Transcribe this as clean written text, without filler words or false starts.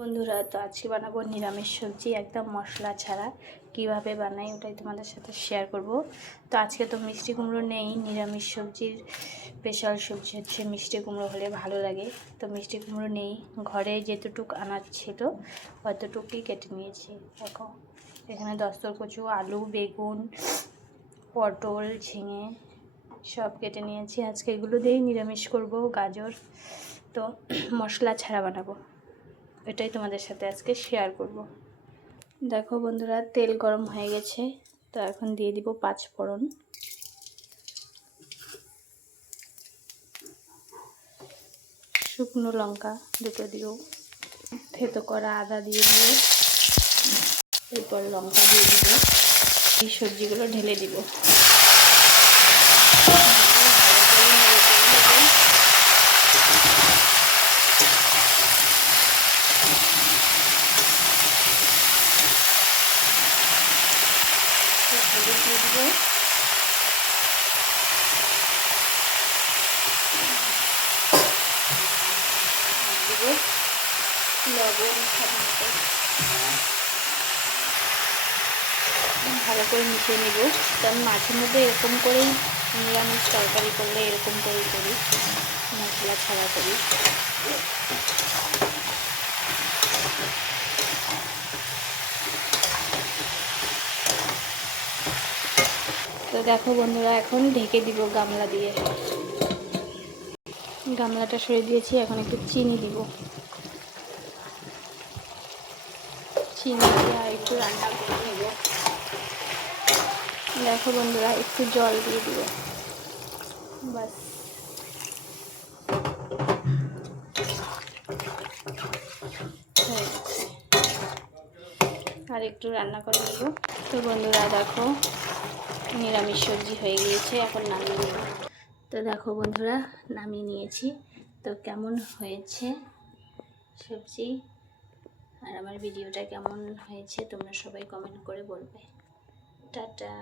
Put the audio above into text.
বন্ধুরা, তো আজকে বানাবো নিরামিষ সবজি একদম মশলা ছাড়া। কিভাবে বানাই ওটাই তোমাদের সাথে শেয়ার করব। তো আজকে তো মিষ্টি কুমড়ো নেই, নিরামিষ সবজির স্পেশাল সবজি হচ্ছে মিষ্টি কুমড়ো হলে ভালো লাগে। তো মিষ্টি কুমড়ো নেই, ঘরে যেতটুকু আনাজ ছিল অতটুকুই কেটে নিয়েছি। দেখো এখানে দস্তরকচু, আলু, বেগুন, পটল, ঝিঙে সব কেটে নিয়েছি। আজকে এগুলো দিয়েই নিরামিষ করব, গাজর। তো মশলা ছাড়া বানাবো, এটাই তোমাদের সাথে আজকে শেয়ার করব। দেখো বন্ধুরা, তেল গরম হয়ে গেছে, তো এখন দিয়ে দিব 5 ফোড়ন, শুকনো লঙ্কা 2টো দিও, থেতো করা আদা দিয়ে দিও, এরপর লঙ্কা দিয়ে দিব, এই সবজিগুলো ঢেলে দিব। হলুদ দিয়ে দিব, লবণ, ভালো করে মিশিয়ে নিব। কারণ মাঝে মধ্যে এরকম করেই নিরামিষ তরকারি করলে এরকম করেই করি, মশলা ছাড়া করি। তো দেখো বন্ধুরা, এখন ঢেকে দিব গামলা দিয়ে। গামলাটা সরিয়ে দিয়েছি, এখন একটু চিনি দিব। চিনি দিয়ে আর একটু রান্না করে নেব। দেখো বন্ধুরা, একটু জল দিয়ে দিব, বাস। আর একটু রান্না করে নেব। তো বন্ধুরা দেখো, নিরামিষ সবজি হয়ে গিয়েছে, এখন নামিয়ে নেব। তো দেখো বন্ধুরা, নামিয়ে নিয়েছি। তো কেমন হয়েছে সবজি আর আমার ভিডিওটা কেমন হয়েছে তোমরা সবাই কমেন্ট করে বলবে। টাটা।